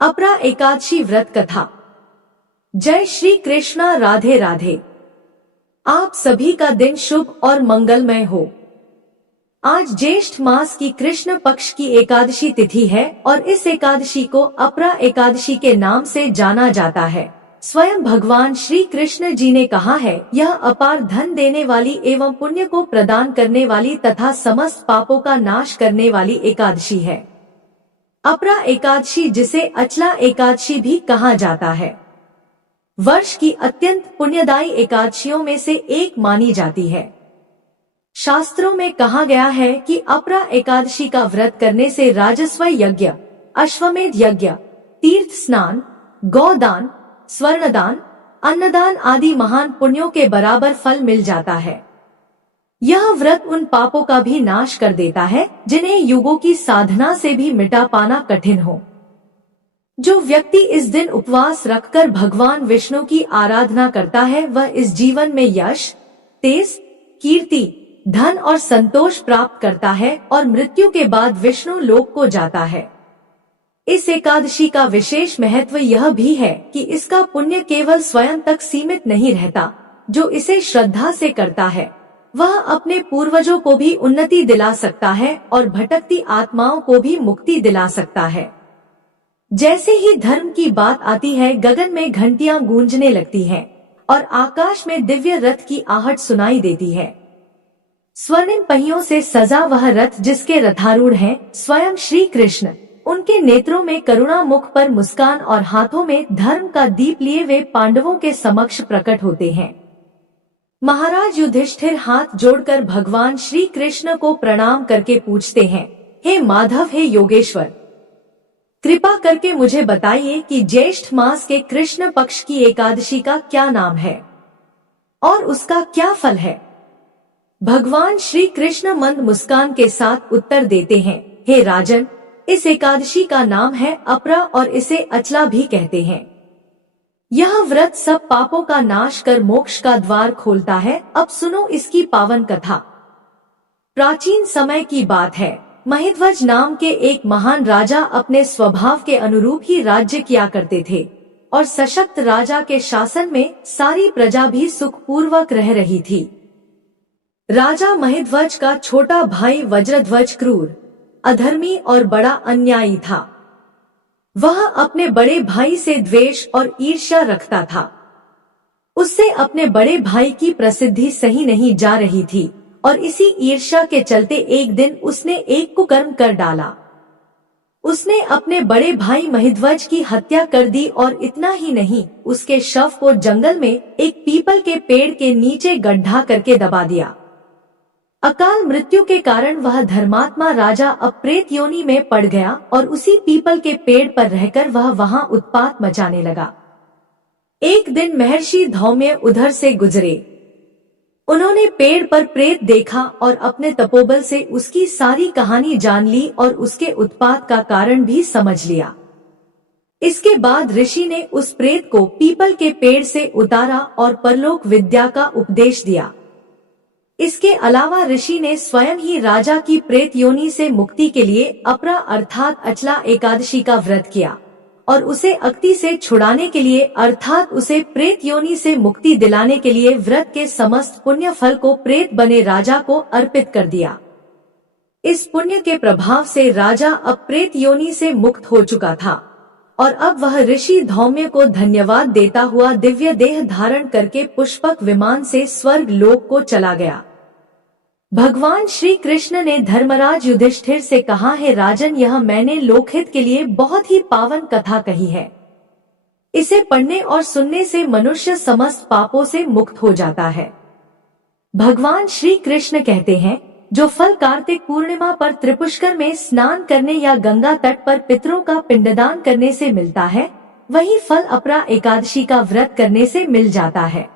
अपरा एकादशी व्रत कथा। जय श्री कृष्णा। राधे राधे। आप सभी का दिन शुभ और मंगलमय हो। आज ज्येष्ठ मास की कृष्ण पक्ष की एकादशी तिथि है और इस एकादशी को अपरा एकादशी के नाम से जाना जाता है। स्वयं भगवान श्री कृष्ण जी ने कहा है, यह अपार धन देने वाली एवं पुण्य को प्रदान करने वाली तथा समस्त पापों का नाश करने वाली एकादशी है। अपरा एकादशी, जिसे अचला एकादशी भी कहा जाता है, वर्ष की अत्यंत पुण्यदायी एकादशियों में से एक मानी जाती है। शास्त्रों में कहा गया है कि अपरा एकादशी का व्रत करने से राजस्व यज्ञ, अश्वमेध यज्ञ, तीर्थ स्नान, गौदान, स्वर्णदान, अन्नदान आदि महान पुण्यों के बराबर फल मिल जाता है। यह व्रत उन पापों का भी नाश कर देता है जिन्हें युगों की साधना से भी मिटा पाना कठिन हो। जो व्यक्ति इस दिन उपवास रखकर भगवान विष्णु की आराधना करता है, वह इस जीवन में यश, तेज, कीर्ति, धन और संतोष प्राप्त करता है और मृत्यु के बाद विष्णु लोक को जाता है। इस एकादशी का विशेष महत्व यह भी है कि इसका पुण्य केवल स्वयं तक सीमित नहीं रहता। जो इसे श्रद्धा से करता है वह अपने पूर्वजों को भी उन्नति दिला सकता है और भटकती आत्माओं को भी मुक्ति दिला सकता है। जैसे ही धर्म की बात आती है, गगन में घंटियां गूंजने लगती हैं और आकाश में दिव्य रथ की आहट सुनाई देती है। स्वर्णिम पहियों से सजा वह रथ, जिसके रथारूढ़ हैं स्वयं श्री कृष्ण। उनके नेत्रों में करुणा, मुख पर मुस्कान और हाथों में धर्म का दीप लिए वे पांडवों के समक्ष प्रकट होते हैं। महाराज युधिष्ठिर हाथ जोड़कर भगवान श्री कृष्ण को प्रणाम करके पूछते हैं, हे माधव, हे योगेश्वर, कृपा करके मुझे बताइए कि ज्येष्ठ मास के कृष्ण पक्ष की एकादशी का क्या नाम है और उसका क्या फल है। भगवान श्री कृष्ण मंद मुस्कान के साथ उत्तर देते हैं, हे राजन, इस एकादशी का नाम है अपरा और इसे अचला भी कहते हैं। यह व्रत सब पापों का नाश कर मोक्ष का द्वार खोलता है। अब सुनो इसकी पावन कथा। प्राचीन समय की बात है। महिध्वज नाम के एक महान राजा अपने स्वभाव के अनुरूप ही राज्य किया करते थे और सशक्त राजा के शासन में सारी प्रजा भी सुखपूर्वक रह रही थी। राजा महिध्वज का छोटा भाई वज्रध्वज क्रूर, अधर्मी और बड़ा अन्यायी था। वह अपने बड़े भाई से द्वेष और ईर्ष्या रखता था। उससे अपने बड़े भाई की प्रसिद्धि सही नहीं जा रही थी और इसी ईर्ष्या के चलते एक दिन उसने एक कुकर्म कर डाला। उसने अपने बड़े भाई महिध्वज की हत्या कर दी और इतना ही नहीं, उसके शव को जंगल में एक पीपल के पेड़ के नीचे गड्ढा करके दबा दिया। अकाल मृत्यु के कारण वह धर्मात्मा राजा अब प्रेत योनि में पड़ गया और उसी पीपल के पेड़ पर रहकर वह वहां उत्पात मचाने लगा। एक दिन महर्षि धौम्य उधर से गुजरे। उन्होंने पेड़ पर प्रेत देखा और अपने तपोबल से उसकी सारी कहानी जान ली और उसके उत्पात का कारण भी समझ लिया। इसके बाद ऋषि ने उस प्रेत को पीपल के पेड़ से उतारा और परलोक विद्या का उपदेश दिया। इसके अलावा ऋषि ने स्वयं ही राजा की प्रेत योनि से मुक्ति के लिए अपरा अर्थात अचला एकादशी का व्रत किया और उसे अक्ति से छुड़ाने के लिए अर्थात उसे प्रेत योनि से मुक्ति दिलाने के लिए व्रत के समस्त पुण्य फल को प्रेत बने राजा को अर्पित कर दिया। इस पुण्य के प्रभाव से राजा अब प्रेत योनि से मुक्त हो चुका था और अब वह ऋषि धौम्य को धन्यवाद देता हुआ दिव्य देह धारण करके पुष्पक विमान से स्वर्ग लोक को चला गया। भगवान श्री कृष्ण ने धर्मराज युधिष्ठिर से कहा, है राजन, यह मैंने लोकहित के लिए बहुत ही पावन कथा कही है। इसे पढ़ने और सुनने से मनुष्य समस्त पापों से मुक्त हो जाता है। भगवान श्री कृष्ण कहते हैं, जो फल कार्तिक पूर्णिमा पर त्रिपुष्कर में स्नान करने या गंगा तट पर पितरों का पिंडदान करने से मिलता है, वही फल अपरा एकादशी का व्रत करने से मिल जाता है।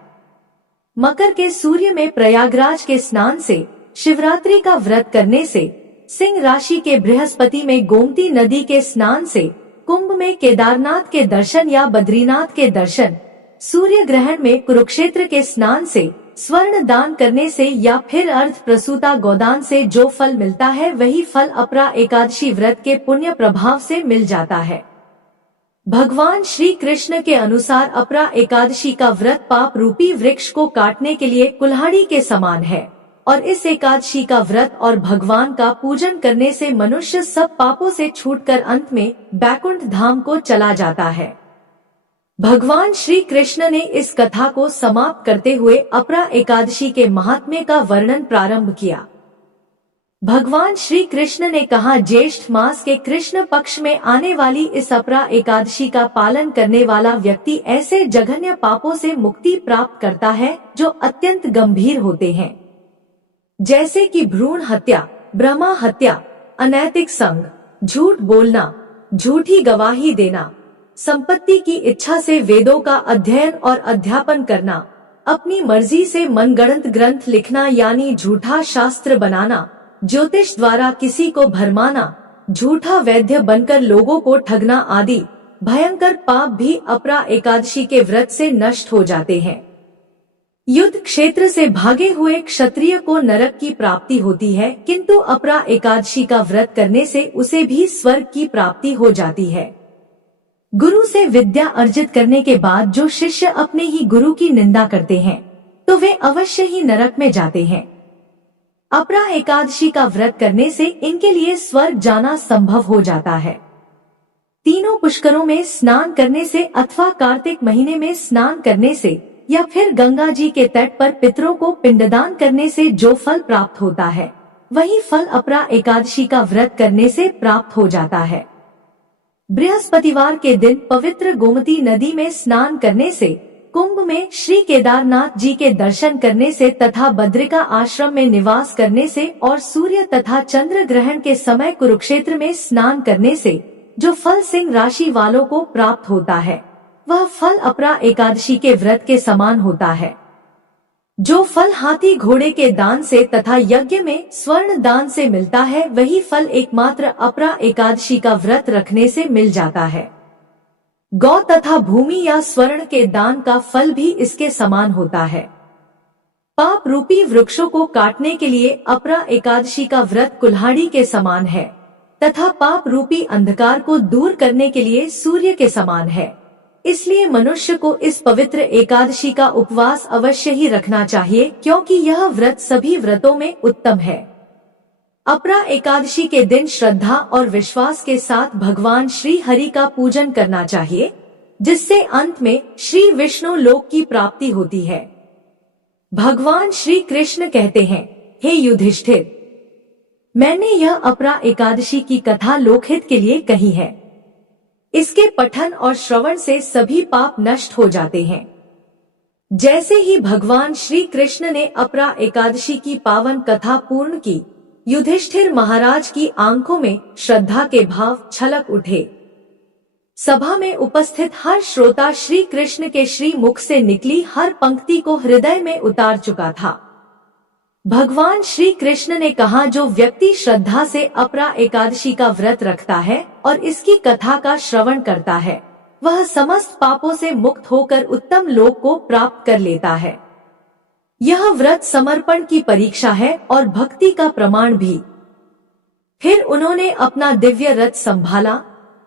मकर के सूर्य में प्रयागराज के स्नान से, शिवरात्रि का व्रत करने से, सिंह राशि के बृहस्पति में गोमती नदी के स्नान से, कुंभ में केदारनाथ के दर्शन या बद्रीनाथ के दर्शन, सूर्य ग्रहण में कुरुक्षेत्र के स्नान से, स्वर्ण दान करने से या फिर अर्ध प्रसूता गोदान से जो फल मिलता है, वही फल अपरा एकादशी व्रत के पुण्य प्रभाव से मिल जाता है। भगवान श्री कृष्ण के अनुसार अपरा एकादशी का व्रत पाप रूपी वृक्ष को काटने के लिए कुल्हाड़ी के समान है और इस एकादशी का व्रत और भगवान का पूजन करने से मनुष्य सब पापों से छूटकर अंत में बैकुंठ धाम को चला जाता है। भगवान श्री कृष्ण ने इस कथा को समाप्त करते हुए अपरा एकादशी के महात्म्य का वर्णन प्रारंभ किया। भगवान श्री कृष्ण ने कहा, ज्येष्ठ मास के कृष्ण पक्ष में आने वाली इस अपरा एकादशी का पालन करने वाला व्यक्ति ऐसे जघन्य पापों से मुक्ति प्राप्त करता है जो अत्यंत गंभीर होते हैं, जैसे कि भ्रूण हत्या, ब्रह्मा हत्या, अनैतिक संग, झूठ बोलना, झूठी गवाही देना, संपत्ति की इच्छा से वेदों का अध्ययन और अध्यापन करना, अपनी मर्जी से मनगढ़ंत ग्रंथ लिखना यानी झूठा शास्त्र बनाना, ज्योतिष द्वारा किसी को भरमाना, झूठा वैद्य बनकर लोगों को ठगना आदि भयंकर पाप भी अपरा एकादशी के व्रत से नष्ट हो जाते हैं। युद्ध क्षेत्र से भागे हुए क्षत्रिय को नरक की प्राप्ति होती है, किंतु अपरा एकादशी का व्रत करने से उसे भी स्वर्ग की प्राप्ति हो जाती है। गुरु से विद्या अर्जित करने के बाद जो शिष्य अपने ही गुरु की निंदा करते हैं तो वे अवश्य ही नरक में जाते हैं। अपरा एकादशी का व्रत करने से इनके लिए स्वर्ग जाना संभव हो जाता है। तीनों पुष्करों में स्नान करने से अथवा कार्तिक महीने में स्नान करने से या फिर गंगा जी के तट पर पितरों को पिंडदान करने से जो फल प्राप्त होता है वही फल अपरा एकादशी का व्रत करने से प्राप्त हो जाता है। बृहस्पतिवार के दिन पवित्र गोमती नदी में स्नान करने से, कुंभ में श्री केदारनाथ जी के दर्शन करने से तथा बद्रिका आश्रम में निवास करने से और सूर्य तथा चंद्र ग्रहण के समय कुरुक्षेत्र में स्नान करने से जो फल सिंह राशि वालों को प्राप्त होता है वह फल अपरा एकादशी के व्रत के समान होता है। जो फल हाथी घोड़े के दान से तथा यज्ञ में स्वर्ण दान से मिलता है वही फल एकमात्र अपरा एकादशी का व्रत रखने से मिल जाता है। गौ तथा भूमि या स्वर्ण के दान का फल भी इसके समान होता है। पाप रूपी वृक्षों को काटने के लिए अपरा एकादशी का व्रत कुल्हाड़ी के समान है तथा पाप रूपी अंधकार को दूर करने के लिए सूर्य के समान है। इसलिए मनुष्य को इस पवित्र एकादशी का उपवास अवश्य ही रखना चाहिए, क्योंकि यह व्रत सभी व्रतों में उत्तम है। अपरा एकादशी के दिन श्रद्धा और विश्वास के साथ भगवान श्री हरि का पूजन करना चाहिए, जिससे अंत में श्री विष्णु लोक की प्राप्ति होती है। भगवान श्री कृष्ण कहते हैं, हे युधिष्ठिर, मैंने यह अपरा एकादशी की कथा लोकहित के लिए कही है। इसके पठन और श्रवण से सभी पाप नष्ट हो जाते हैं। जैसे ही भगवान श्री कृष्ण ने अपरा एकादशी की पावन कथा पूर्ण की, युधिष्ठिर महाराज की आंखों में श्रद्धा के भाव छलक उठे। सभा में उपस्थित हर श्रोता श्री कृष्ण के श्री मुख से निकली हर पंक्ति को हृदय में उतार चुका था। भगवान श्री कृष्ण ने कहा, जो व्यक्ति श्रद्धा से अपरा एकादशी का व्रत रखता है और इसकी कथा का श्रवण करता है वह समस्त पापों से मुक्त होकर उत्तम लोक को प्राप्त कर लेता है। यह व्रत समर्पण की परीक्षा है और भक्ति का प्रमाण भी। फिर उन्होंने अपना दिव्य रथ संभाला,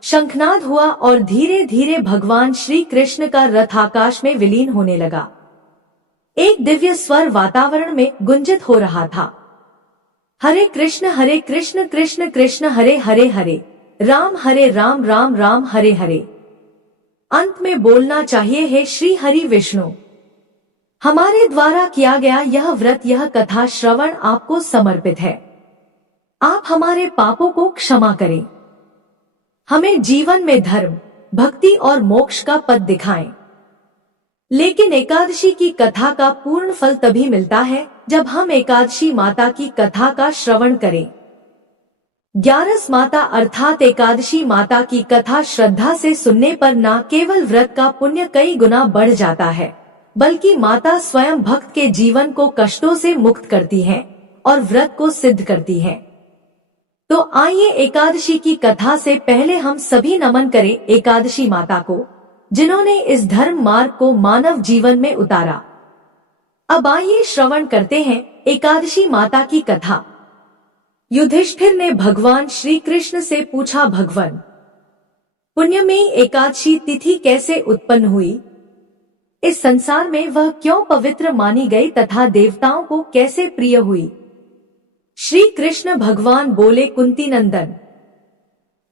शंखनाद हुआ और धीरे धीरे भगवान श्री कृष्ण का रथ आकाश में विलीन होने लगा। एक दिव्य स्वर वातावरण में गुंजित हो रहा था, हरे कृष्ण कृष्ण कृष्ण हरे हरे, हरे राम राम हरे हरे। अंत में बोलना चाहिए, हे श्री हरि विष्णु, हमारे द्वारा किया गया यह व्रत, यह कथा श्रवण आपको समर्पित है। आप हमारे पापों को क्षमा करें, हमें जीवन में धर्म, भक्ति और मोक्ष का पद दिखाएं। लेकिन एकादशी की कथा का पूर्ण फल तभी मिलता है जब हम एकादशी माता की कथा का श्रवण करें। 11 माता अर्थात एकादशी माता की कथा श्रद्धा से सुनने पर न केवल व्रत का पुण्य कई गुना बढ़ जाता है, बल्कि माता स्वयं भक्त के जीवन को कष्टों से मुक्त करती हैं और व्रत को सिद्ध करती हैं। तो आइए एकादशी की कथा से पहले हम सभी नमन करें एकादशी माता को, जिन्होंने इस धर्म मार्ग को मानव जीवन में उतारा। अब आइए श्रवण करते हैं एकादशी माता की कथा। युधिष्ठिर ने भगवान श्री कृष्ण से पूछा, भगवान, पुण्यमयी एकादशी तिथि कैसे उत्पन्न हुई? इस संसार में वह क्यों पवित्र मानी गई तथा देवताओं को कैसे प्रिय हुई? श्री कृष्ण भगवान बोले, कुंती नंदन,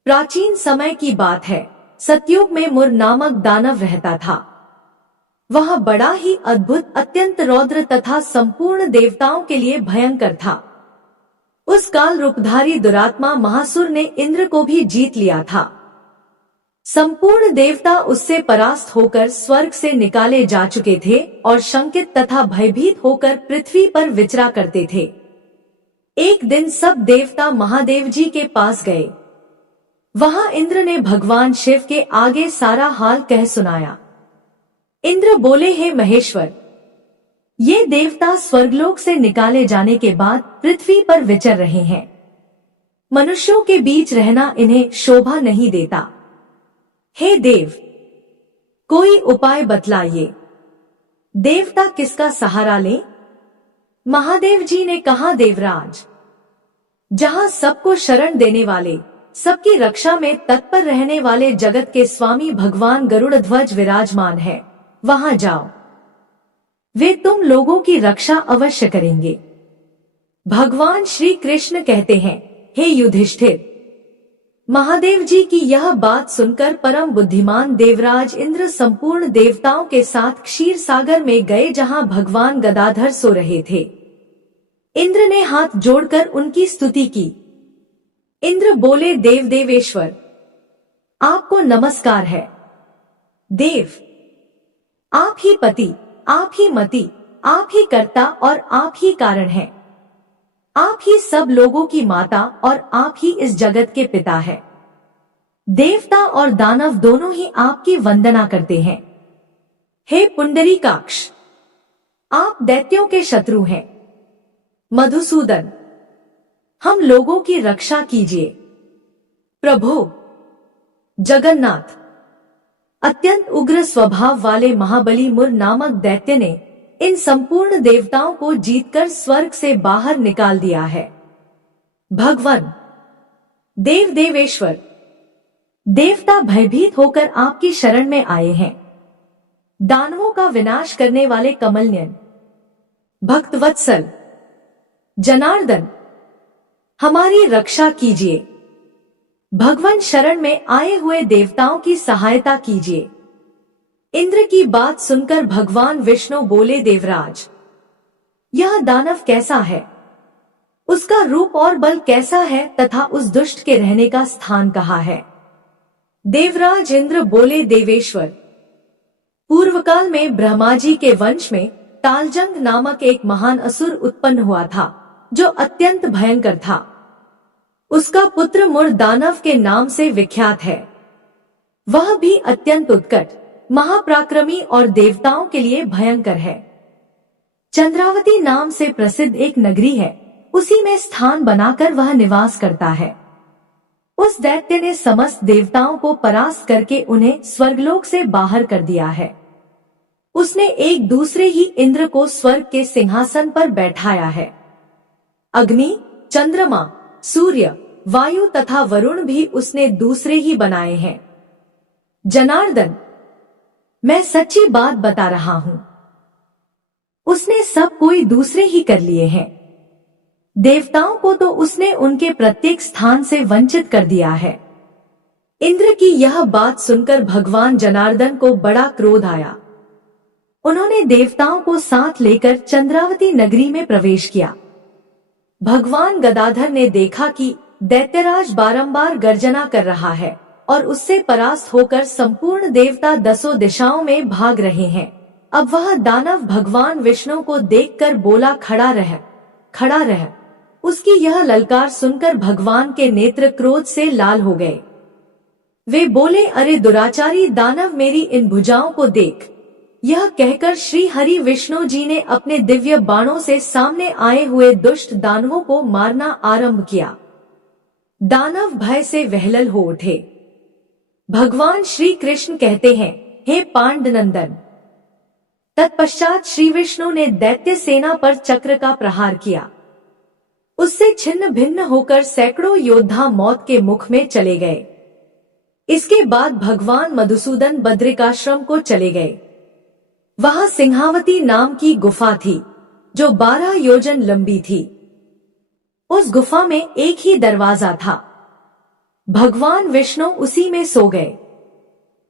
प्राचीन समय की बात है। सतयुग में मुर नामक दानव रहता था। वह बड़ा ही अद्भुत, अत्यंत रौद्र तथा संपूर्ण देवताओं के लिए भयंकर था। उस काल रूपधारी दुरात्मा महासुर ने इंद्र को भी जीत लिया था। संपूर्ण देवता उससे परास्त होकर स्वर्ग से निकाले जा चुके थे और शंकित तथा भयभीत होकर पृथ्वी पर विचरा करते थे। एक दिन सब देवता महादेव जी के पास गए। वहां इंद्र ने भगवान शिव के आगे सारा हाल कह सुनाया। इंद्र बोले, हे महेश्वर, ये देवता स्वर्गलोक से निकाले जाने के बाद पृथ्वी पर विचर रहे हैं। मनुष्यों के बीच रहना इन्हें शोभा नहीं देता। हे देव, कोई उपाय बतलाइए। देवता किसका सहारा लें? महादेव जी ने कहा, देवराज, जहां सबको शरण देने वाले, सबकी रक्षा में तत्पर रहने वाले जगत के स्वामी भगवान गरुड़ ध्वज विराजमान है, वहां जाओ। वे तुम लोगों की रक्षा अवश्य करेंगे। भगवान श्री कृष्ण कहते हैं, हे युधिष्ठिर, महादेव जी की यह बात सुनकर परम बुद्धिमान देवराज इंद्र संपूर्ण देवताओं के साथ क्षीर सागर में गए, जहां भगवान गदाधर सो रहे थे। इंद्र ने हाथ जोड़कर उनकी स्तुति की। इंद्र बोले, देव देवेश्वर, आपको नमस्कार है। देव, आप ही पति, आप ही मति, आप ही कर्ता और आप ही कारण हैं। आप ही सब लोगों की माता और आप ही इस जगत के पिता है। देवता और दानव दोनों ही आपकी वंदना करते हैं। हे पुंडरीकाक्ष, आप दैत्यों के शत्रु हैं। मधुसूदन, हम लोगों की रक्षा कीजिए। प्रभो जगन्नाथ, अत्यंत उग्र स्वभाव वाले महाबली मुर नामक दैत्य ने इन संपूर्ण देवताओं को जीतकर स्वर्ग से बाहर निकाल दिया है। भगवान देव देवेश्वर, देवता भयभीत होकर आपकी शरण में आए हैं। दानवों का विनाश करने वाले कमलनयन, भक्तवत्सल, जनार्दन, हमारी रक्षा कीजिए। भगवान शरण में आए हुए देवताओं की सहायता कीजिए। इंद्र की बात सुनकर भगवान विष्णु बोले, देवराज, यह दानव कैसा है? उसका रूप और बल कैसा है तथा उस दुष्ट के रहने का स्थान कहाँ है? देवराज इंद्र बोले, देवेश्वर, पूर्व काल में ब्रह्मा जी के वंश में तालजंग नामक एक महान असुर उत्पन्न हुआ था, जो अत्यंत भयंकर था। उसका पुत्र मुर दानव के नाम से विख्यात है। वह भी अत्यंत उत्कट, महापराक्रमी और देवताओं के लिए भयंकर है। चंद्रावती नाम से प्रसिद्ध एक नगरी है, उसी में स्थान बनाकर वह निवास करता है। उस दैत्य ने समस्त देवताओं को परास्त करके उन्हें स्वर्गलोक से बाहर कर दिया है। उसने एक दूसरे ही इंद्र को स्वर्ग के सिंहासन पर बैठाया है। अग्नि, चंद्रमा, सूर्य, वायु तथा वरुण भी उसने दूसरे ही बनाए हैं। जनार्दन, मैं सच्ची बात बता रहा हूं। उसने सब कोई दूसरे ही कर लिए हैं। देवताओं को तो उसने उनके प्रत्येक स्थान से वंचित कर दिया है। इंद्र की यह बात सुनकर भगवान जनार्दन को बड़ा क्रोध आया। उन्होंने देवताओं को साथ लेकर चंद्रावती नगरी में प्रवेश किया। भगवान गदाधर ने देखा कि दैत्यराज बारंबार गर्जना कर रहा है और उससे परास्त होकर संपूर्ण देवता दसों दिशाओं में भाग रहे हैं। अब वह दानव भगवान विष्णु को देखकर बोला, खड़ा रह, खड़ा रह। उसकी यह ललकार सुनकर भगवान के नेत्र क्रोध से लाल हो गए। वे बोले, अरे दुराचारी दानव, मेरी इन भुजाओं को देख। यह कहकर श्री हरि विष्णु जी ने अपने दिव्य बाणों से सामने आए हुए दुष्ट दानवों को मारना आरंभ किया। दानव भय से वहलल हो उठे। भगवान श्री कृष्ण कहते हैं, हे पांडनंदन। तत्पश्चात श्री विष्णु ने दैत्य सेना पर चक्र का प्रहार किया। उससे छिन्न भिन्न होकर सैकड़ों योद्धा मौत के मुख में चले गए। इसके बाद भगवान मधुसूदन बद्रिकाश्रम को चले गए। वहां सिंहावती नाम की गुफा थी जो 12 योजन लंबी थी। उस गुफा में एक ही दरवाजा था। भगवान विष्णु उसी में सो गए।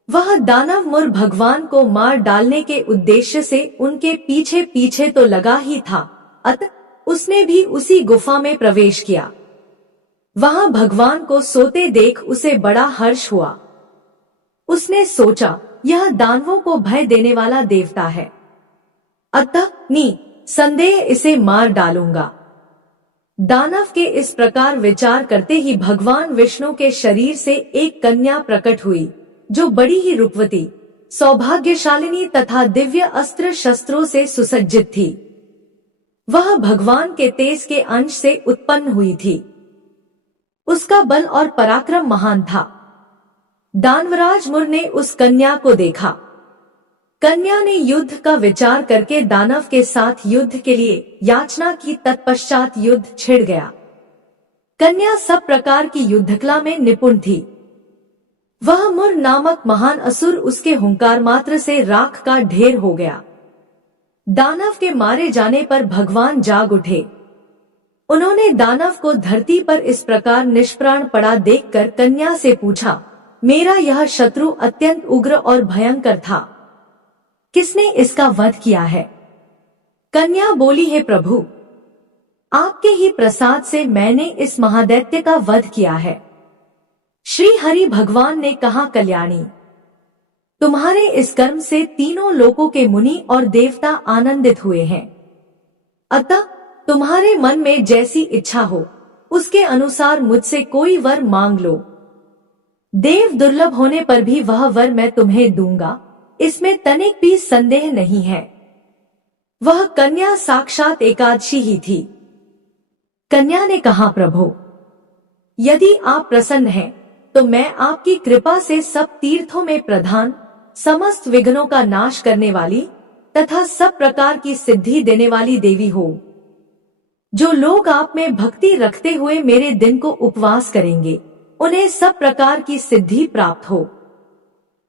वह दानव मुर भगवान को मार डालने के उद्देश्य से उनके पीछे पीछे तो लगा ही था, अतः उसने भी उसी गुफा में प्रवेश किया। वहां भगवान को सोते देख उसे बड़ा हर्ष हुआ। उसने सोचा, यह दानवों को भय देने वाला देवता है, अतः निसंदेह इसे मार डालूंगा। दानव के इस प्रकार विचार करते ही भगवान विष्णु के शरीर से एक कन्या प्रकट हुई जो बड़ी ही रूपवती, सौभाग्यशालिनी तथा दिव्य अस्त्र शस्त्रों से सुसज्जित थी। वह भगवान के तेज के अंश से उत्पन्न हुई थी। उसका बल और पराक्रम महान था। दानवराज मुर ने उस कन्या को देखा। कन्या ने युद्ध का विचार करके दानव के साथ युद्ध के लिए याचना की। तत्पश्चात युद्ध छिड़ गया। कन्या सब प्रकार की युद्धकला में निपुण थी। वह मुर नामक महान असुर उसके हुंकार मात्र से राख का ढेर हो गया। दानव के मारे जाने पर भगवान जाग उठे। उन्होंने दानव को धरती पर इस प्रकार निष्प्राण पड़ा देखकर कन्या से पूछा, मेरा यह शत्रु अत्यंत उग्र और भयंकर था, किसने इसका वध किया है? कन्या बोली, हे प्रभु, आपके ही प्रसाद से मैंने इस महादैत्य का वध किया है। श्री हरि भगवान ने कहा, कल्याणी, तुम्हारे इस कर्म से तीनों लोकों के मुनि और देवता आनंदित हुए हैं। अतः तुम्हारे मन में जैसी इच्छा हो उसके अनुसार मुझसे कोई वर मांग लो। देव दुर्लभ होने पर भी वह वर मैं तुम्हें दूंगा, इसमें तनिक भी संदेह नहीं है। वह कन्या साक्षात एकादशी ही थी। कन्या ने कहा, प्रभु, यदि आप प्रसन्न हैं तो मैं आपकी कृपा से सब तीर्थों में प्रधान, समस्त विघ्नों का नाश करने वाली तथा सब प्रकार की सिद्धि देने वाली देवी हो। जो लोग आप में भक्ति रखते हुए मेरे दिन को उपवास करेंगे उन्हें सब प्रकार की सिद्धि प्राप्त हो।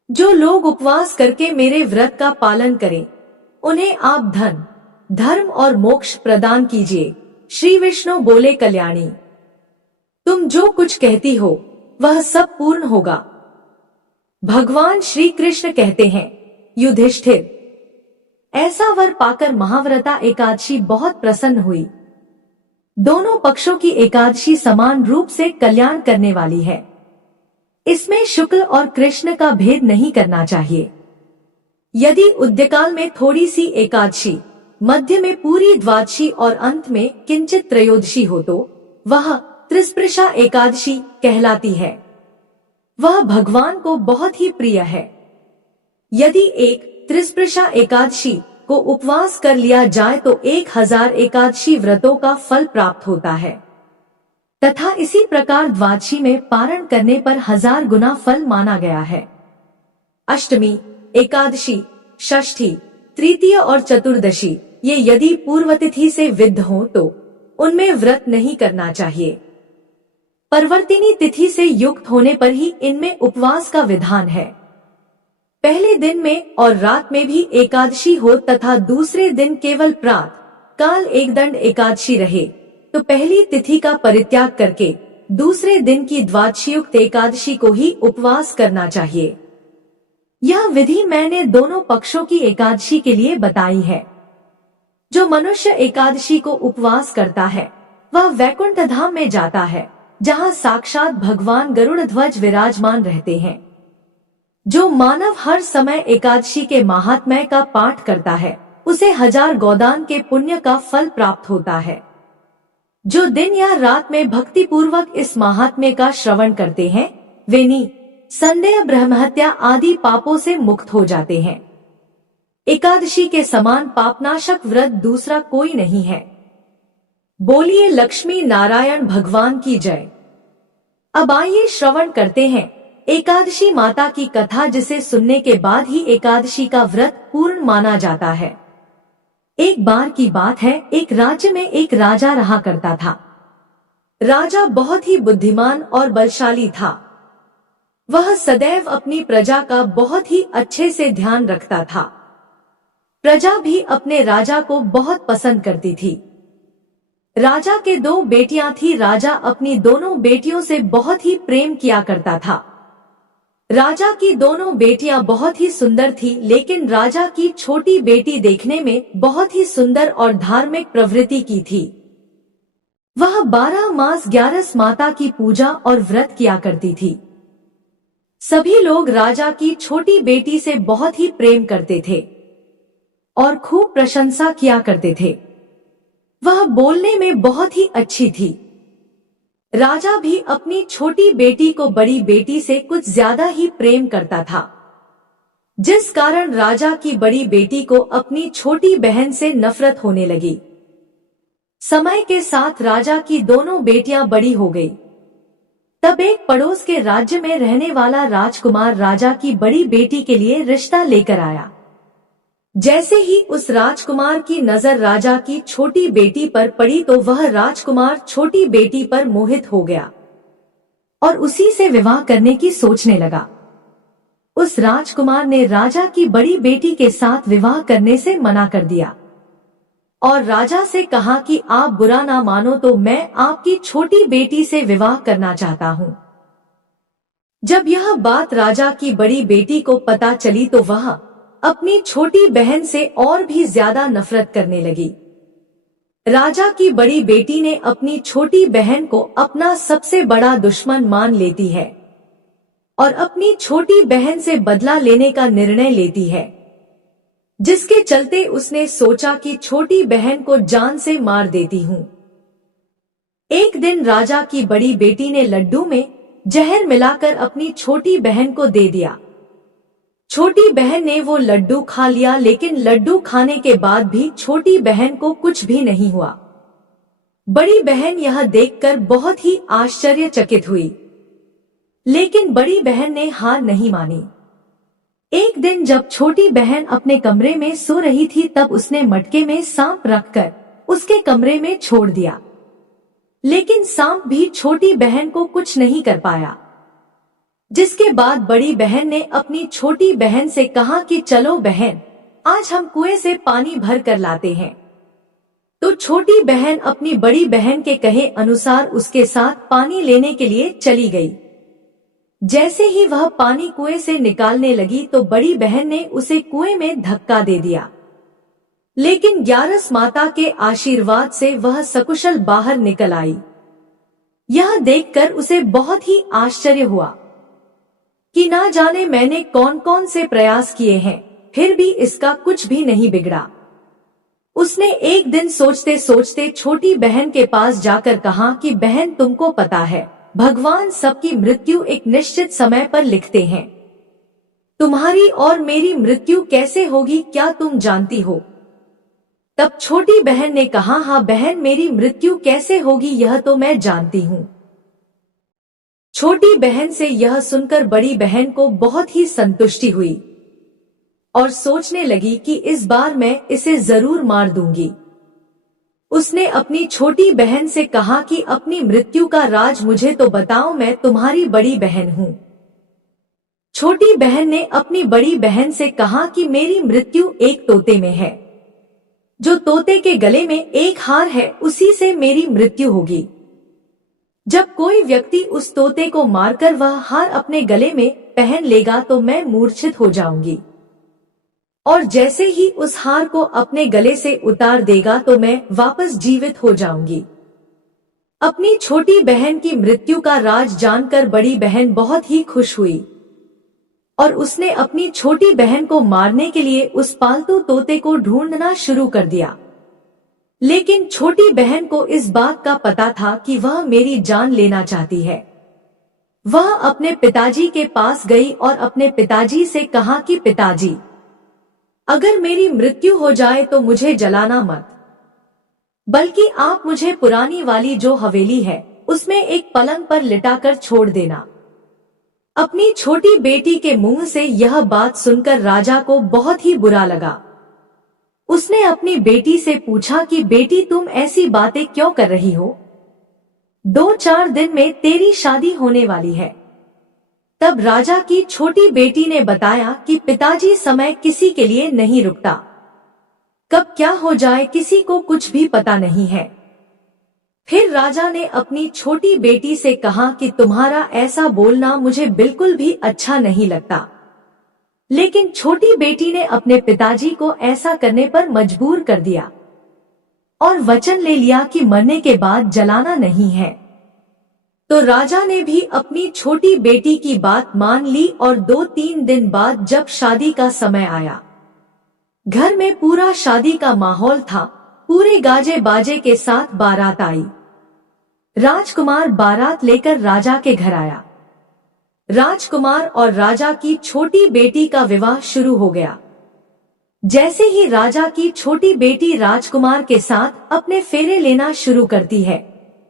जो लोग उपवास करके मेरे व्रत का पालन करें उन्हें आप धन, धर्म और मोक्ष प्रदान कीजिए। श्री विष्णु बोले, कल्याणी, तुम जो कुछ कहती हो वह सब पूर्ण होगा। भगवान श्री कृष्ण कहते हैं, युधिष्ठिर, ऐसा वर पाकर महाव्रता एकादशी बहुत प्रसन्न हुई। दोनों पक्षों की एकादशी समान रूप से कल्याण करने वाली है। इसमें शुक्ल और कृष्ण का भेद नहीं करना चाहिए। यदि उद्यकाल में थोड़ी सी एकादशी, मध्य में पूरी द्वादशी और अंत में किंचित त्रयोदशी हो तो वह त्रिस्पृशा एकादशी कहलाती है। वह भगवान को बहुत ही प्रिय है। यदि एक त्रिस्पृशा एकादशी को उपवास कर लिया जाए तो 1000 एकादशी व्रतों का फल प्राप्त होता है तथा इसी प्रकार द्वादशी में पारण करने पर 1000 गुना फल माना गया है। अष्टमी, एकादशी, षष्ठी, तृतीय और चतुर्दशी ये यदि पूर्व तिथि से विद्ध हो तो उनमें व्रत नहीं करना चाहिए। परवर्तिनी तिथि से युक्त होने पर ही इनमें उपवास का विधान है। पहले दिन में और रात में भी एकादशी हो तथा दूसरे दिन केवल प्रातः काल एकदंड एकादशी रहे तो पहली तिथि का परित्याग करके दूसरे दिन की द्वादशीयुक्त एकादशी को ही उपवास करना चाहिए। यह विधि मैंने दोनों पक्षों की एकादशी के लिए बताई है। जो मनुष्य एकादशी को उपवास करता है वह वैकुंठ धाम में जाता है, जहाँ साक्षात भगवान गरुड़ ध्वज विराजमान रहते हैं। जो मानव हर समय एकादशी के महात्म्य का पाठ करता है उसे 1000 गोदान के पुण्य का फल प्राप्त होता है। जो दिन या रात में भक्ति पूर्वक इस महात्म्य का श्रवण करते हैं वे निसंदेह ब्रह्महत्या आदि पापों से मुक्त हो जाते हैं। एकादशी के समान पापनाशक व्रत दूसरा कोई नहीं है। बोलिए लक्ष्मी नारायण भगवान की जय। अब आइए श्रवण करते हैं एकादशी माता की कथा, जिसे सुनने के बाद ही एकादशी का व्रत पूर्ण माना जाता है। एक बार की बात है, एक राज्य में एक राजा रहा करता था। राजा बहुत ही बुद्धिमान और बलशाली था। वह सदैव अपनी प्रजा का बहुत ही अच्छे से ध्यान रखता था। प्रजा भी अपने राजा को बहुत पसंद करती थी। राजा के 2 बेटियां थी। राजा अपनी दोनों बेटियों से बहुत ही प्रेम किया करता था। राजा की दोनों बेटियां बहुत ही सुंदर थी, लेकिन राजा की छोटी बेटी देखने में बहुत ही सुंदर और धार्मिक प्रवृत्ति की थी। वह 12 मास 11 माता की पूजा और व्रत किया करती थी। सभी लोग राजा की छोटी बेटी से बहुत ही प्रेम करते थे और खूब प्रशंसा किया करते थे। वह बोलने में बहुत ही अच्छी थी। राजा भी अपनी छोटी बेटी को बड़ी बेटी से कुछ ज्यादा ही प्रेम करता था, जिस कारण राजा की बड़ी बेटी को अपनी छोटी बहन से नफरत होने लगी। समय के साथ राजा की दोनों बेटियां बड़ी हो गई। तब एक पड़ोस के राज्य में रहने वाला राजकुमार राजा की बड़ी बेटी के लिए रिश्ता लेकर आया। जैसे ही उस राजकुमार की नजर राजा की छोटी बेटी पर पड़ी तो वह राजकुमार छोटी बेटी पर मोहित हो गया और उसी से विवाह करने की सोचने लगा। उस राजकुमार ने राजा की बड़ी बेटी के साथ विवाह करने से मना कर दिया और राजा से कहा कि आप बुरा ना मानो तो मैं आपकी छोटी बेटी से विवाह करना चाहता हूँ। जब यह बात राजा की बड़ी बेटी को पता चली तो वह अपनी छोटी बहन से और भी ज्यादा नफरत करने लगी। राजा की बड़ी बेटी ने अपनी छोटी बहन को अपना सबसे बड़ा दुश्मन मान लेती है और अपनी छोटी बहन से बदला लेने का निर्णय लेती है, जिसके चलते उसने सोचा कि छोटी बहन को जान से मार देती हूँ। एक दिन राजा की बड़ी बेटी ने लड्डू में जहर मिलाकर अपनी छोटी बहन को दे दिया। छोटी बहन ने वो लड्डू खा लिया, लेकिन लड्डू खाने के बाद भी छोटी बहन को कुछ भी नहीं हुआ। बड़ी बहन यह देखकर बहुत ही आश्चर्यचकित हुई, लेकिन बड़ी बहन ने हार नहीं मानी। एक दिन जब छोटी बहन अपने कमरे में सो रही थी तब उसने मटके में सांप रखकर उसके कमरे में छोड़ दिया, लेकिन सांप भी छोटी बहन को कुछ नहीं कर पाया। जिसके बाद बड़ी बहन ने अपनी छोटी बहन से कहा कि चलो बहन, आज हम कुएं से पानी भर कर लाते हैं। तो छोटी बहन अपनी बड़ी बहन के कहे अनुसार उसके साथ पानी लेने के लिए चली गई। जैसे ही वह पानी कुएं से निकालने लगी तो बड़ी बहन ने उसे कुएं में धक्का दे दिया, लेकिन 11 माता के आशीर्वाद से वह सकुशल बाहर निकल आई। यह देखकर उसे बहुत ही आश्चर्य हुआ कि ना जाने मैंने कौन कौन से प्रयास किए हैं, फिर भी इसका कुछ भी नहीं बिगड़ा। उसने एक दिन सोचते सोचते छोटी बहन के पास जाकर कहा कि बहन, तुमको पता है भगवान सबकी मृत्यु एक निश्चित समय पर लिखते हैं। तुम्हारी और मेरी मृत्यु कैसे होगी क्या तुम जानती हो? तब छोटी बहन ने कहा, हाँ बहन, मेरी मृत्यु कैसे होगी यह तो मैं जानती हूँ। छोटी बहन से यह सुनकर बड़ी बहन को बहुत ही संतुष्टि हुई और सोचने लगी कि इस बार मैं इसे जरूर मार दूंगी। उसने अपनी छोटी बहन से कहा कि अपनी मृत्यु का राज मुझे तो बताओ, मैं तुम्हारी बड़ी बहन हूँ। छोटी बहन ने अपनी बड़ी बहन से कहा कि मेरी मृत्यु एक तोते में है। जो तोते के गले में एक हार है उसी से मेरी मृत्यु होगी। जब कोई व्यक्ति उस तोते को मारकर वह हार अपने गले में पहन लेगा तो मैं मूर्छित हो जाऊंगी, और जैसे ही उस हार को अपने गले से उतार देगा तो मैं वापस जीवित हो जाऊंगी। अपनी छोटी बहन की मृत्यु का राज जानकर बड़ी बहन बहुत ही खुश हुई और उसने अपनी छोटी बहन को मारने के लिए उस पालतू तोते को ढूंढना शुरू कर दिया। लेकिन छोटी बहन को इस बात का पता था कि वह मेरी जान लेना चाहती है। वह अपने पिताजी के पास गई और अपने पिताजी से कहा कि पिताजी, अगर मेरी मृत्यु हो जाए तो मुझे जलाना मत, बल्कि आप मुझे पुरानी वाली जो हवेली है उसमें एक पलंग पर लिटाकर छोड़ देना। अपनी छोटी बेटी के मुंह से यह बात सुनकर राजा को बहुत ही बुरा लगा। उसने अपनी बेटी से पूछा कि बेटी, तुम ऐसी बातें क्यों कर रही हो? 2-4 दिन में तेरी शादी होने वाली है। तब राजा की छोटी बेटी ने बताया कि पिताजी समय किसी के लिए नहीं रुकता, कब क्या हो जाए किसी को कुछ भी पता नहीं है। फिर राजा ने अपनी छोटी बेटी से कहा कि तुम्हारा ऐसा बोलना मुझे बिल्कुल भी अच्छा नहीं लगता। लेकिन छोटी बेटी ने अपने पिताजी को ऐसा करने पर मजबूर कर दिया और वचन ले लिया कि मरने के बाद जलाना नहीं है। तो राजा ने भी अपनी छोटी बेटी की बात मान ली और 2-3 दिन बाद जब शादी का समय आया, घर में पूरा शादी का माहौल था। पूरे गाजे बाजे के साथ बारात आई। राजकुमार बारात लेकर राजा के घर आया। राजकुमार और राजा की छोटी बेटी का विवाह शुरू हो गया। जैसे ही राजा की छोटी बेटी राजकुमार के साथ अपने फेरे लेना शुरू करती है,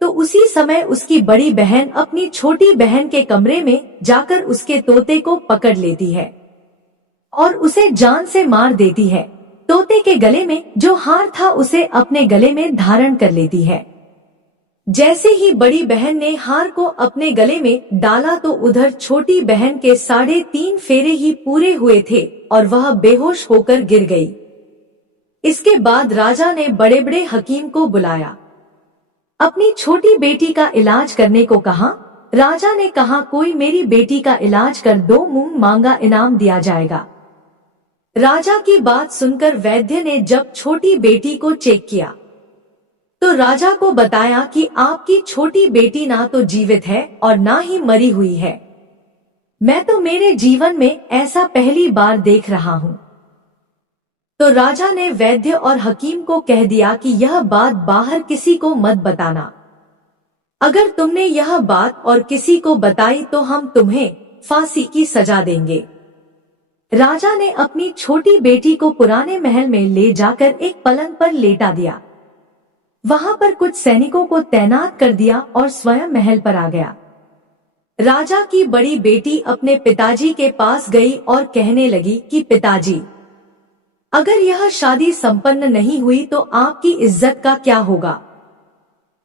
तो उसी समय उसकी बड़ी बहन अपनी छोटी बहन के कमरे में जाकर उसके तोते को पकड़ लेती है और उसे जान से मार देती है। तोते के गले में जो हार था उसे अपने गले में धारण कर लेती है। जैसे ही बड़ी बहन ने हार को अपने गले में डाला तो उधर छोटी बहन के 3.5 फेरे ही पूरे हुए थे और वह बेहोश होकर गिर गई। इसके बाद राजा ने बड़े बड़े हकीम को बुलाया, अपनी छोटी बेटी का इलाज करने को कहा। राजा ने कहा कोई मेरी बेटी का इलाज कर दो, मुंह मांगा इनाम दिया जाएगा। राजा की बात सुनकर वैद्य ने जब छोटी बेटी को चेक किया तो राजा को बताया कि आपकी छोटी बेटी ना तो जीवित है और ना ही मरी हुई है। मैं तो मेरे जीवन में ऐसा पहली बार देख रहा हूँ। तो राजा ने वैद्य और हकीम को कह दिया कि यह बात बाहर किसी को मत बताना। अगर तुमने यह बात और किसी को बताई तो हम तुम्हें फांसी की सजा देंगे। राजा ने अपनी छोटी बेटी को पुराने महल में ले जाकर एक पलंग पर लेटा दिया। वहां पर कुछ सैनिकों को तैनात कर दिया और स्वयं महल पर आ गया। राजा की बड़ी बेटी अपने पिताजी के पास गई और कहने लगी कि पिताजी, अगर यह शादी संपन्न नहीं हुई तो आपकी इज्जत का क्या होगा?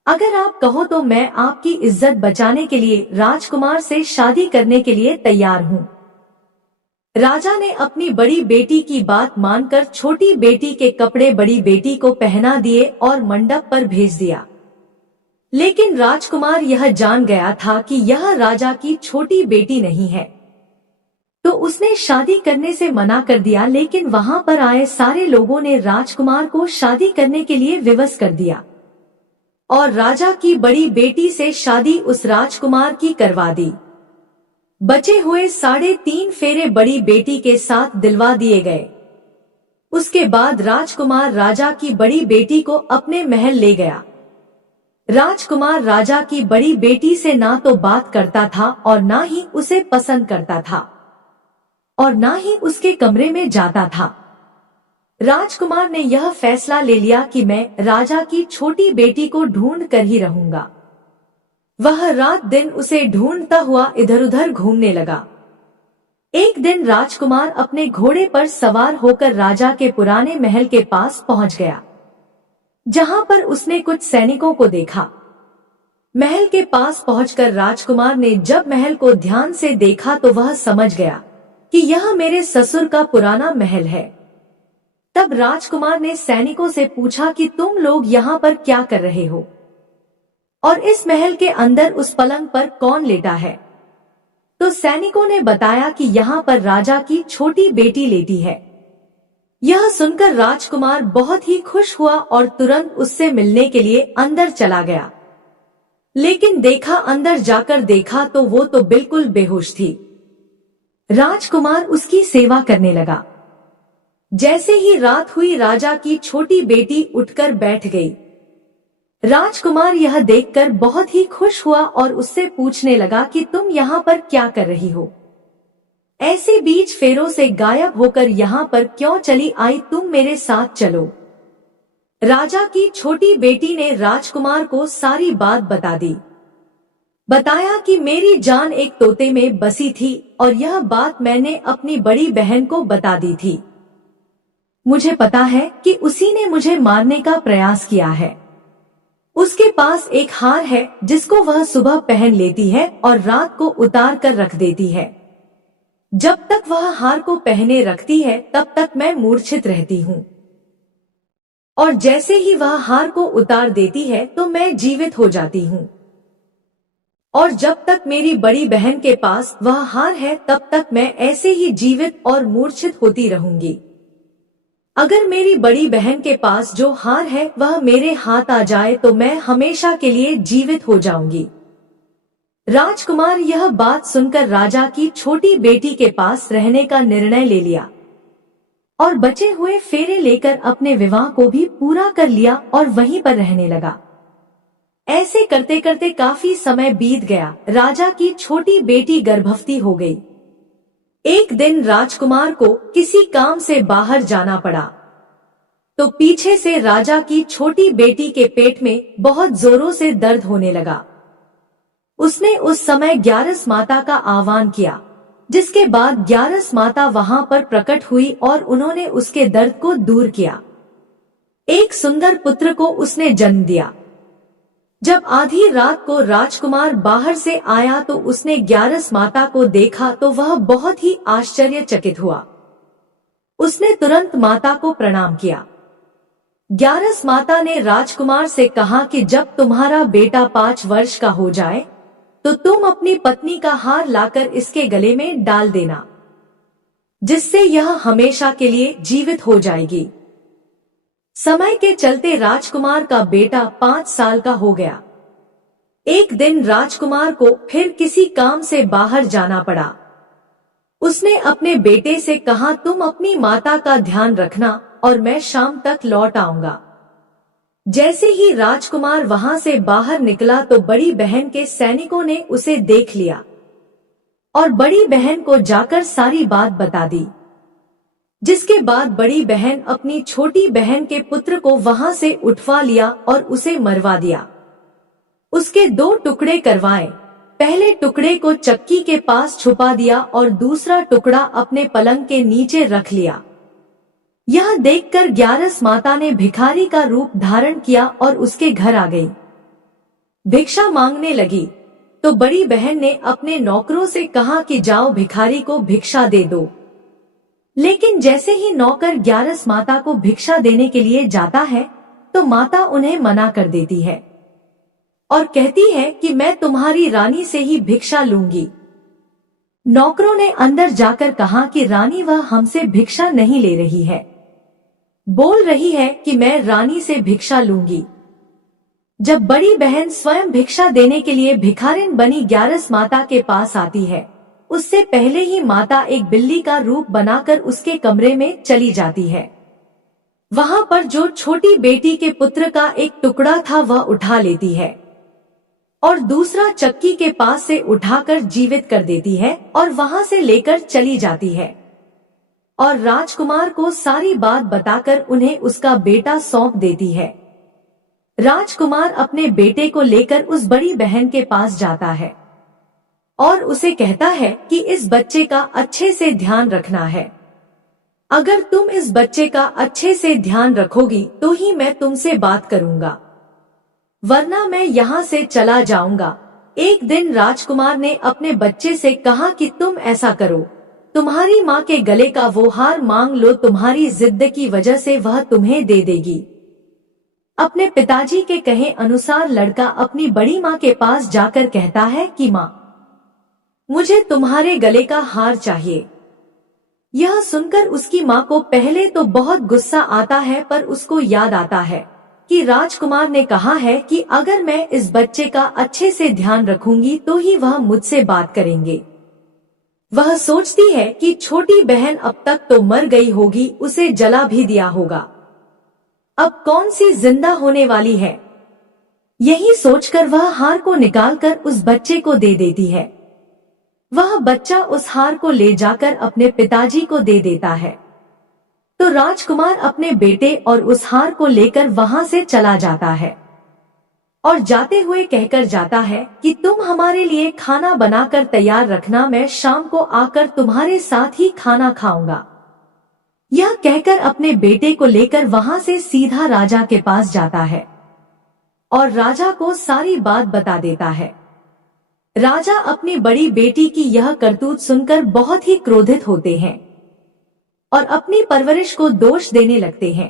अगर आप कहो तो मैं आपकी इज्जत बचाने के लिए राजकुमार से शादी करने के लिए तैयार हूँ। राजा ने अपनी बड़ी बेटी की बात मानकर छोटी बेटी के कपड़े बड़ी बेटी को पहना दिए और मंडप पर भेज दिया। लेकिन राजकुमार यह जान गया था कि यह राजा की छोटी बेटी नहीं है, तो उसने शादी करने से मना कर दिया। लेकिन वहां पर आए सारे लोगों ने राजकुमार को शादी करने के लिए विवश कर दिया और राजा की बड़ी बेटी से शादी उस राजकुमार की करवा दी। बचे हुए 3.5 फेरे बड़ी बेटी के साथ दिलवा दिए गए। उसके बाद राजकुमार राजा की बड़ी बेटी को अपने महल ले गया। राजकुमार राजा की बड़ी बेटी से ना तो बात करता था और ना ही उसे पसंद करता था और ना ही उसके कमरे में जाता था। राजकुमार ने यह फैसला ले लिया कि मैं राजा की छोटी बेटी को ढूंढ कर ही रहूंगा। वह रात दिन उसे ढूंढता हुआ इधर उधर घूमने लगा। एक दिन राजकुमार अपने घोड़े पर सवार होकर राजा के पुराने महल के पास पहुंच गया, जहां पर उसने कुछ सैनिकों को देखा। महल के पास पहुंचकर राजकुमार ने जब महल को ध्यान से देखा तो वह समझ गया कि यह मेरे ससुर का पुराना महल है। तब राजकुमार ने सैनिकों से पूछा कि तुम लोग यहाँ पर क्या कर रहे हो और इस महल के अंदर उस पलंग पर कौन लेटा है? तो सैनिकों ने बताया कि यहाँ पर राजा की छोटी बेटी लेटी है। यह सुनकर राजकुमार बहुत ही खुश हुआ और तुरंत उससे मिलने के लिए अंदर चला गया। लेकिन अंदर जाकर देखा तो वो तो बिल्कुल बेहोश थी। राजकुमार उसकी सेवा करने लगा। जैसे ही रात हुई राजा की छोटी बेटी उठकर बैठ गई। राजकुमार यह देखकर बहुत ही खुश हुआ और उससे पूछने लगा कि तुम यहाँ पर क्या कर रही हो? ऐसे बीच फेरों से गायब होकर यहाँ पर क्यों चली आई? तुम मेरे साथ चलो। राजा की छोटी बेटी ने राजकुमार को सारी बात बता दी। बताया कि मेरी जान एक तोते में बसी थी और यह बात मैंने अपनी बड़ी बहन को बता दी थी। मुझे पता है कि उसी ने मुझे मारने का प्रयास किया है। उसके पास एक हार है जिसको वह सुबह पहन लेती है और रात को उतार कर रख देती है। जब तक वह हार को पहने रखती है तब तक मैं मूर्छित रहती हूँ, और जैसे ही वह हार को उतार देती है तो मैं जीवित हो जाती हूँ। और जब तक मेरी बड़ी बहन के पास वह हार है तब तक मैं ऐसे ही जीवित और मूर्छित होती रहूंगी। अगर मेरी बड़ी बहन के पास जो हार है वह मेरे हाथ आ जाए तो मैं हमेशा के लिए जीवित हो जाऊंगी। राजकुमार यह बात सुनकर राजा की छोटी बेटी के पास रहने का निर्णय ले लिया और बचे हुए फेरे लेकर अपने विवाह को भी पूरा कर लिया और वहीं पर रहने लगा। ऐसे करते करते काफी समय बीत गया। राजा की छोटी बेटी गर्भवती हो गई। एक दिन राजकुमार को किसी काम से बाहर जाना पड़ा तो पीछे से राजा की छोटी बेटी के पेट में बहुत जोरों से दर्द होने लगा। उसने उस समय ग्यारस माता का आह्वान किया, जिसके बाद ग्यारस माता वहां पर प्रकट हुई और उन्होंने उसके दर्द को दूर किया। एक सुंदर पुत्र को उसने जन्म दिया। जब आधी रात को राजकुमार बाहर से आया तो उसने ग्यारस माता को देखा तो वह बहुत ही आश्चर्यचकित हुआ। उसने तुरंत माता को प्रणाम किया। ग्यारस माता ने राजकुमार से कहा कि जब तुम्हारा बेटा 5 वर्ष का हो जाए तो तुम अपनी पत्नी का हार लाकर इसके गले में डाल देना, जिससे यह हमेशा के लिए जीवित हो जाएगी। समय के चलते राजकुमार का बेटा 5 साल का हो गया। एक दिन राजकुमार को फिर किसी काम से बाहर जाना पड़ा। उसने अपने बेटे से कहा, तुम अपनी माता का ध्यान रखना और मैं शाम तक लौट आऊंगा। जैसे ही राजकुमार वहां से बाहर निकला तो बड़ी बहन के सैनिकों ने उसे देख लिया और बड़ी बहन को जाकर सारी बात बता दी, जिसके बाद बड़ी बहन अपनी छोटी बहन के पुत्र को वहां से उठवा लिया और उसे मरवा दिया। उसके 2 टुकड़े करवाए। पहले टुकड़े को चक्की के पास छुपा दिया और दूसरा टुकड़ा अपने पलंग के नीचे रख लिया। यह देखकर ग्यारस माता ने भिखारी का रूप धारण किया और उसके घर आ गई। भिक्षा मांगने लगी तो बड़ी बहन ने अपने नौकरों से कहा कि जाओ भिखारी को भिक्षा दे दो। लेकिन जैसे ही नौकर ग्यारस माता को भिक्षा देने के लिए जाता है तो माता उन्हें मना कर देती है और कहती है कि मैं तुम्हारी रानी से ही भिक्षा लूंगी। नौकरों ने अंदर जाकर कहा कि रानी वह हमसे भिक्षा नहीं ले रही है, बोल रही है कि मैं रानी से भिक्षा लूंगी। जब बड़ी बहन स्वयं भिक्षा देने के लिए भिखारिन बनी ग्यारस माता के पास आती है, उससे पहले ही माता एक बिल्ली का रूप बनाकर उसके कमरे में चली जाती है। वहां पर जो छोटी बेटी के पुत्र का एक टुकड़ा था वह उठा लेती है और दूसरा चक्की के पास से उठाकर जीवित कर देती है और वहां से लेकर चली जाती है और राजकुमार को सारी बात बताकर उन्हें उसका बेटा सौंप देती है। राजकुमार अपने बेटे को लेकर उस बड़ी बहन के पास जाता है और उसे कहता है कि इस बच्चे का अच्छे से ध्यान रखना है। अगर तुम इस बच्चे का अच्छे से ध्यान रखोगी तो ही मैं तुमसे बात करूंगा, वरना मैं यहाँ से चला जाऊंगा। एक दिन राजकुमार ने अपने बच्चे से कहा कि तुम ऐसा करो, तुम्हारी माँ के गले का वो हार मांग लो, तुम्हारी जिद की वजह से वह तुम्हें दे देगी। अपने पिताजी के कहे अनुसार लड़का अपनी बड़ी माँ के पास जाकर कहता है कि माँ, मुझे तुम्हारे गले का हार चाहिए। यह सुनकर उसकी माँ को पहले तो बहुत गुस्सा आता है, पर उसको याद आता है कि राजकुमार ने कहा है कि अगर मैं इस बच्चे का अच्छे से ध्यान रखूंगी तो ही वह मुझसे बात करेंगे। वह सोचती है कि छोटी बहन अब तक तो मर गई होगी, उसे जला भी दिया होगा, अब कौन सी जिंदा होने वाली है। यही सोचकर वह हार को निकालकर उस बच्चे को दे देती है। वह बच्चा उस हार को ले जाकर अपने पिताजी को दे देता है तो राजकुमार अपने बेटे और उस हार को लेकर वहां से चला जाता है और जाते हुए कहकर जाता है कि तुम हमारे लिए खाना बनाकर तैयार रखना, मैं शाम को आकर तुम्हारे साथ ही खाना खाऊंगा। यह कहकर अपने बेटे को लेकर वहां से सीधा राजा के पास जाता है और राजा को सारी बात बता देता है। राजा अपनी बड़ी बेटी की यह करतूत सुनकर बहुत ही क्रोधित होते हैं और अपनी परवरिश को दोष देने लगते हैं।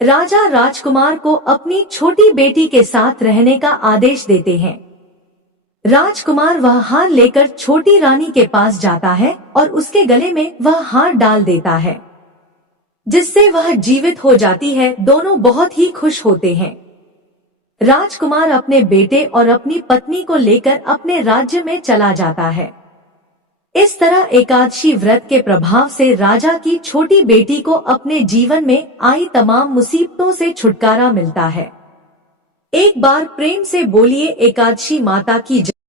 राजा राजकुमार को अपनी छोटी बेटी के साथ रहने का आदेश देते हैं। राजकुमार वह हार लेकर छोटी रानी के पास जाता है और उसके गले में वह हार डाल देता है, जिससे वह जीवित हो जाती है। दोनों बहुत ही खुश होते हैं। राजकुमार अपने बेटे और अपनी पत्नी को लेकर अपने राज्य में चला जाता है। इस तरह एकादशी व्रत के प्रभाव से राजा की छोटी बेटी को अपने जीवन में आई तमाम मुसीबतों से छुटकारा मिलता है। एक बार प्रेम से बोलिए एकादशी माता की जय।